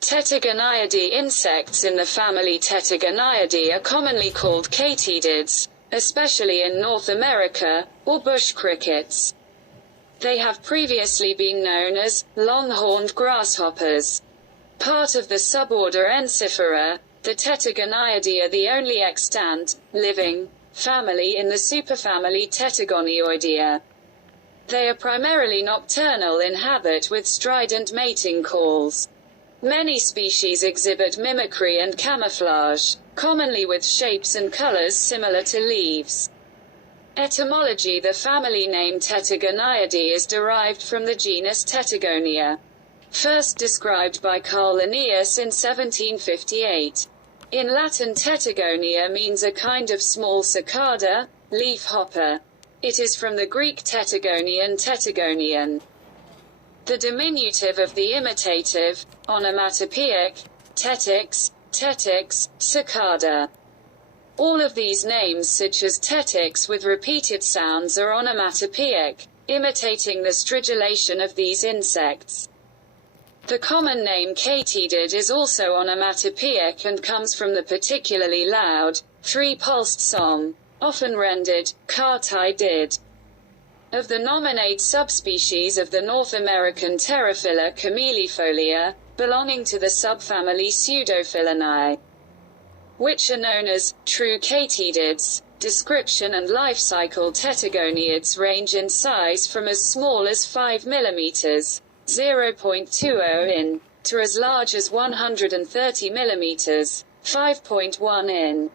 Tettigonioidea insects in the family Tettigonioidea are commonly called katydids, especially in North America, or bush crickets. They have previously been known as long-horned grasshoppers. Part of the suborder Ensifera, the Tettigonioidea are the only extant, living, family in the superfamily Tettigonioidea. They are primarily nocturnal in habit with strident mating calls. Many species exhibit mimicry and camouflage, commonly with shapes and colors similar to leaves. Etymology: the family name Tettigonioidea is derived from the genus Tettigonia, first described by Carl Linnaeus in 1758. In Latin, Tettigonia means a kind of small cicada, leaf hopper. It is from the Greek Tettigonian, Tettigonian. The diminutive of the imitative, onomatopoeic, tettix, cicada. All of these names, such as tettix with repeated sounds, are onomatopoeic, imitating the stridulation of these insects. The common name katydid is also onomatopoeic and comes from the particularly loud, three-pulsed song, often rendered katydids, of the nominate subspecies of the North American Pterophylla camellifolia, belonging to the subfamily Pseudophyllinae, which are known as true katydids. Description and life cycle: Tettigoniids range in size from as small as 5 mm (0.20 in) to as large as 130 mm (5.1 in).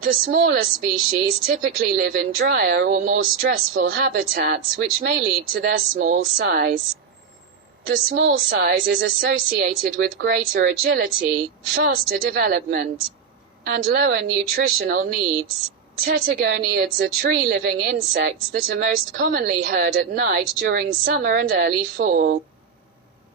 The smaller species typically live in drier or more stressful habitats, which may lead to their small size. The small size is associated with greater agility, faster development, and lower nutritional needs. Tettigoniids are tree-living insects that are most commonly heard at night during summer and early fall.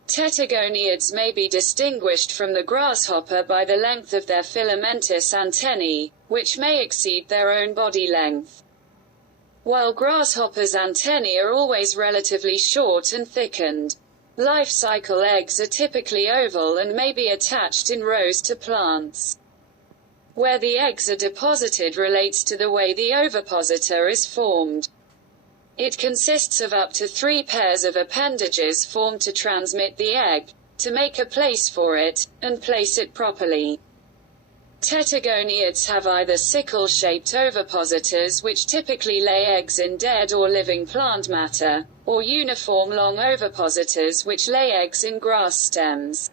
Tettigoniids may be distinguished from the grasshopper by the length of their filamentous antennae, which may exceed their own body length. While grasshoppers' antennae are always relatively short and thickened. Life cycle: eggs are typically oval and may be attached in rows to plants. Where the eggs are deposited relates to the way the ovipositor is formed. It consists of up to 3 pairs of appendages formed to transmit the egg, to make a place for it, and place it properly. Tettigoniids have either sickle-shaped ovipositors, which typically lay eggs in dead or living plant matter, or uniform long ovipositors which lay eggs in grass stems.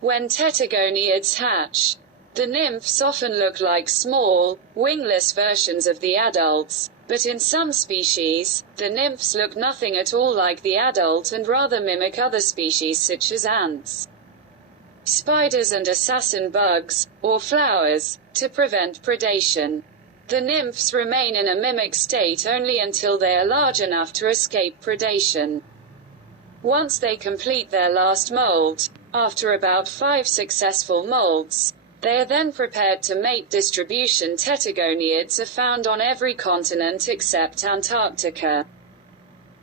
When tettigoniids hatch, the nymphs often look like small, wingless versions of the adults, but in some species, the nymphs look nothing at all like the adult and rather mimic other species such as ants, spiders and assassin bugs, or flowers, to prevent predation. The nymphs remain in a mimic state only until they are large enough to escape predation. Once they complete their last mold, after about 5 successful molds, they are then prepared to mate. Distribution: Tettigoniids are found on every continent except Antarctica.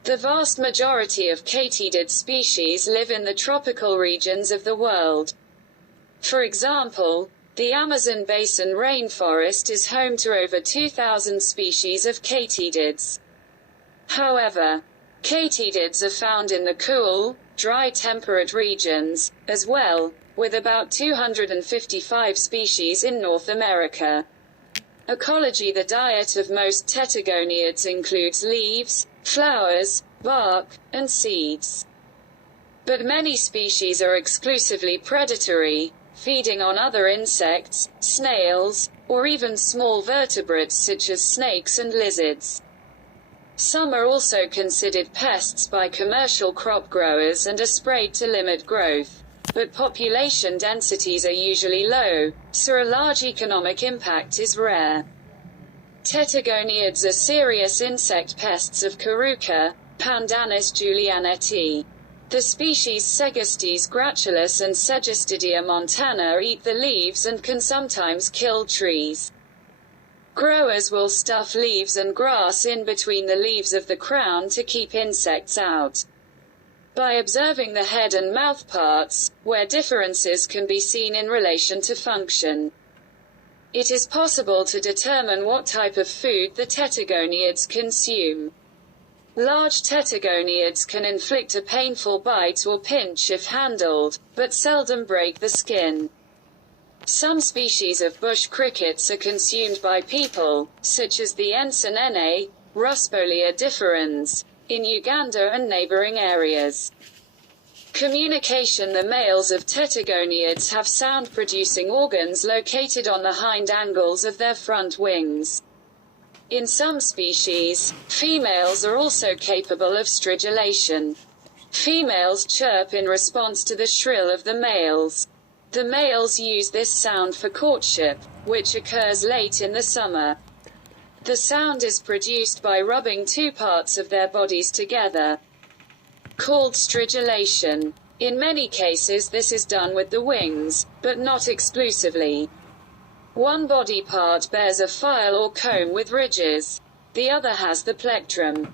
The vast majority of katydid species live in the tropical regions of the world. For example, the Amazon basin rainforest is home to over 2,000 species of katydids. However, katydids are found in the cool, dry temperate regions, as well, with about 255 species in North America. Ecology: the diet of most tettigoniids includes leaves, flowers, bark, and seeds. But many species are exclusively predatory, feeding on other insects, snails, or even small vertebrates such as snakes and lizards. Some are also considered pests by commercial crop growers and are sprayed to limit growth. But population densities are usually low, so a large economic impact is rare. Tettigoniids are serious insect pests of Caruca, Pandanus julianetti. The species Segustes gratulus and Segustidea montana eat the leaves and can sometimes kill trees. Growers will stuff leaves and grass in between the leaves of the crown to keep insects out. By observing the head and mouth parts, where differences can be seen in relation to function. It is possible to determine what type of food the Tettigoniids consume. Large Tettigoniids can inflict a painful bite or pinch if handled, but seldom break the skin. Some species of bush crickets are consumed by people, such as the Ensifera, Ruspolia differens, in Uganda and neighboring areas. Communication. The males of Tettigoniids have sound-producing organs located on the hind angles of their front wings. In some species, females are also capable of stridulation. Females chirp in response to the shrill of the males. The males use this sound for courtship, which occurs late in the summer. The sound is produced by rubbing two parts of their bodies together, called stridulation. In many cases this is done with the wings, but not exclusively. One body part bears a file or comb with ridges. The other has the plectrum,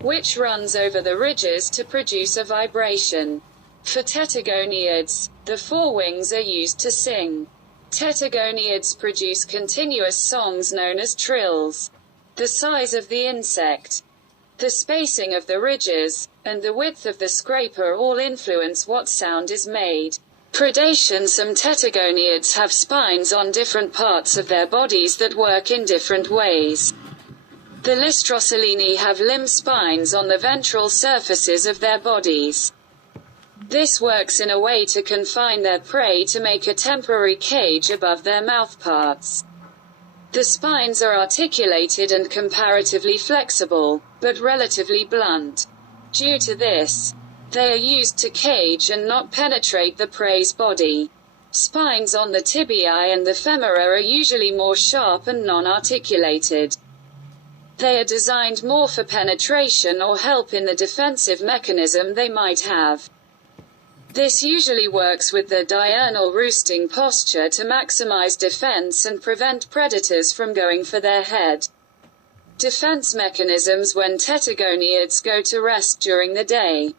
which runs over the ridges to produce a vibration. For Tettigoniids, the forewings are used to sing. Tettigoniids produce continuous songs known as trills. The size of the insect, the spacing of the ridges, and the width of the scraper all influence what sound is made. Predation. Some Tettigoniids have spines on different parts of their bodies that work in different ways. The Lystrocelini have limb spines on the ventral surfaces of their bodies. This works in a way to confine their prey to make a temporary cage above their mouthparts. The spines are articulated and comparatively flexible, but relatively blunt. Due to this, they are used to cage and not penetrate the prey's body. Spines on the tibiae and the femora are usually more sharp and non-articulated. They are designed more for penetration or help in the defensive mechanism they might have. This usually works with the diurnal roosting posture to maximize defense and prevent predators from going for their head. Defense mechanisms. When Tettigoniids go to rest during the day,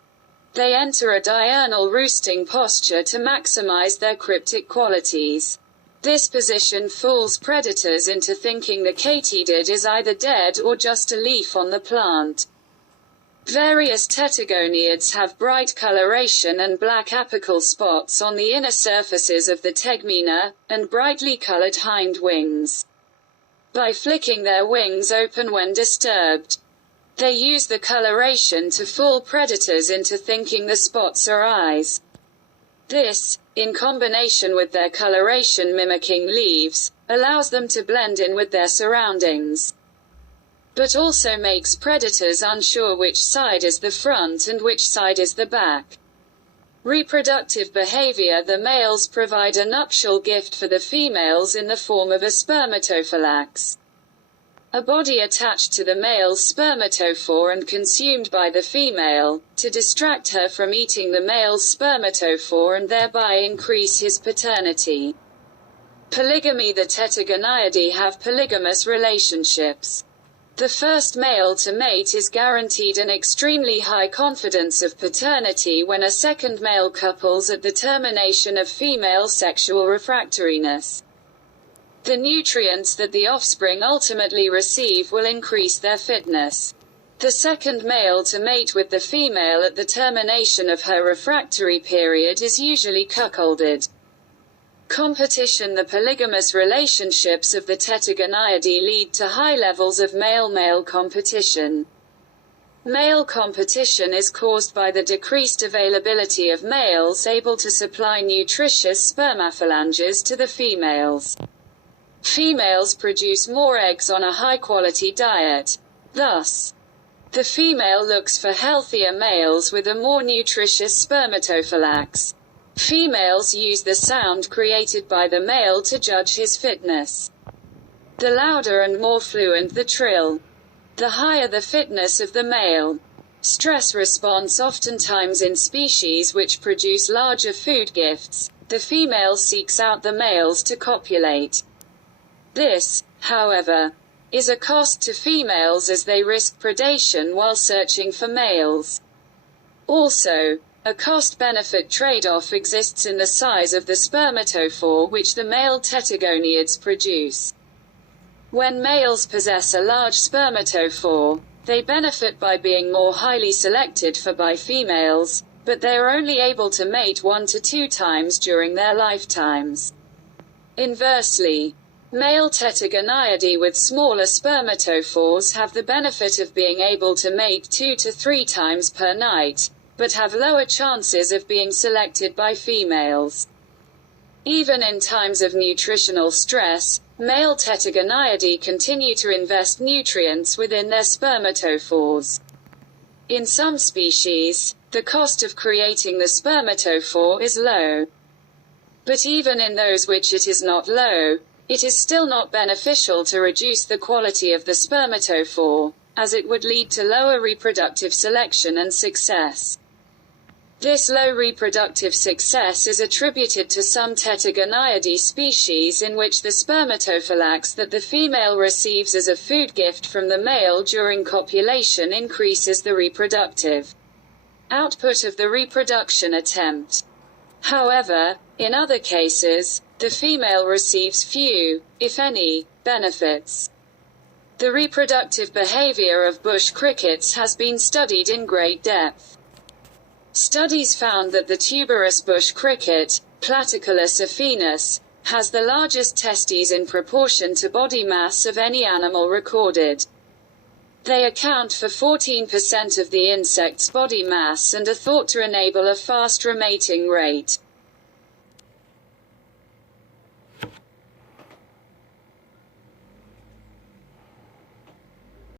they enter a diurnal roosting posture to maximize their cryptic qualities. This position fools predators into thinking the katydid is either dead or just a leaf on the plant. Various Tettigoniids have bright coloration and black apical spots on the inner surfaces of the tegmina, and brightly colored hind wings. By flicking their wings open when disturbed, they use the coloration to fool predators into thinking the spots are eyes. This, in combination with their coloration mimicking leaves, allows them to blend in with their surroundings, but also makes predators unsure which side is the front and which side is the back. Reproductive behavior. The males provide a nuptial gift for the females in the form of a spermatophylax, a body attached to the male's spermatophore and consumed by the female, to distract her from eating the male's spermatophore and thereby increase his paternity. Polygamy. The Tettigonioidea have polygamous relationships. The first male to mate is guaranteed an extremely high confidence of paternity when a second male couples at the termination of female sexual refractoriness. The nutrients that the offspring ultimately receive will increase their fitness. The second male to mate with the female at the termination of her refractory period is usually cuckolded. Competition. The polygamous relationships of the Tettigonioidea lead to high levels of male-male competition. Male competition is caused by the decreased availability of males able to supply nutritious spermaphalanges to the females. Females produce more eggs on a high-quality diet. Thus, the female looks for healthier males with a more nutritious spermatophylax. Females use the sound created by the male to judge his fitness. The louder and more fluent the trill, the higher the fitness of the male. Stress response. Oftentimes in species which produce larger food gifts, the female seeks out the males to copulate. This, however, is a cost to females as they risk predation while searching for males. Also, A cost-benefit trade-off exists in the size of the spermatophore which the male Tettigoniids produce. When males possess a large spermatophore, they benefit by being more highly selected for by females, but they are only able to mate 1 to 2 times during their lifetimes. Inversely, male Tettigoniidae with smaller spermatophores have the benefit of being able to mate 2 to 3 times per night, but have lower chances of being selected by females. Even in times of nutritional stress, male Tettigoniidae continue to invest nutrients within their spermatophores. In some species, the cost of creating the spermatophore is low. But even in those which it is not low, it is still not beneficial to reduce the quality of the spermatophore, as it would lead to lower reproductive selection and success. This low reproductive success is attributed to some Tettigoniidae species in which the spermatophylax that the female receives as a food gift from the male during copulation increases the reproductive output of the reproduction attempt. However, in other cases, the female receives few, if any, benefits. The reproductive behavior of bush crickets has been studied in great depth. Studies found that the tuberous bush cricket, Platyculus affinis, has the largest testes in proportion to body mass of any animal recorded. They account for 14% of the insect's body mass and are thought to enable a fast remating rate.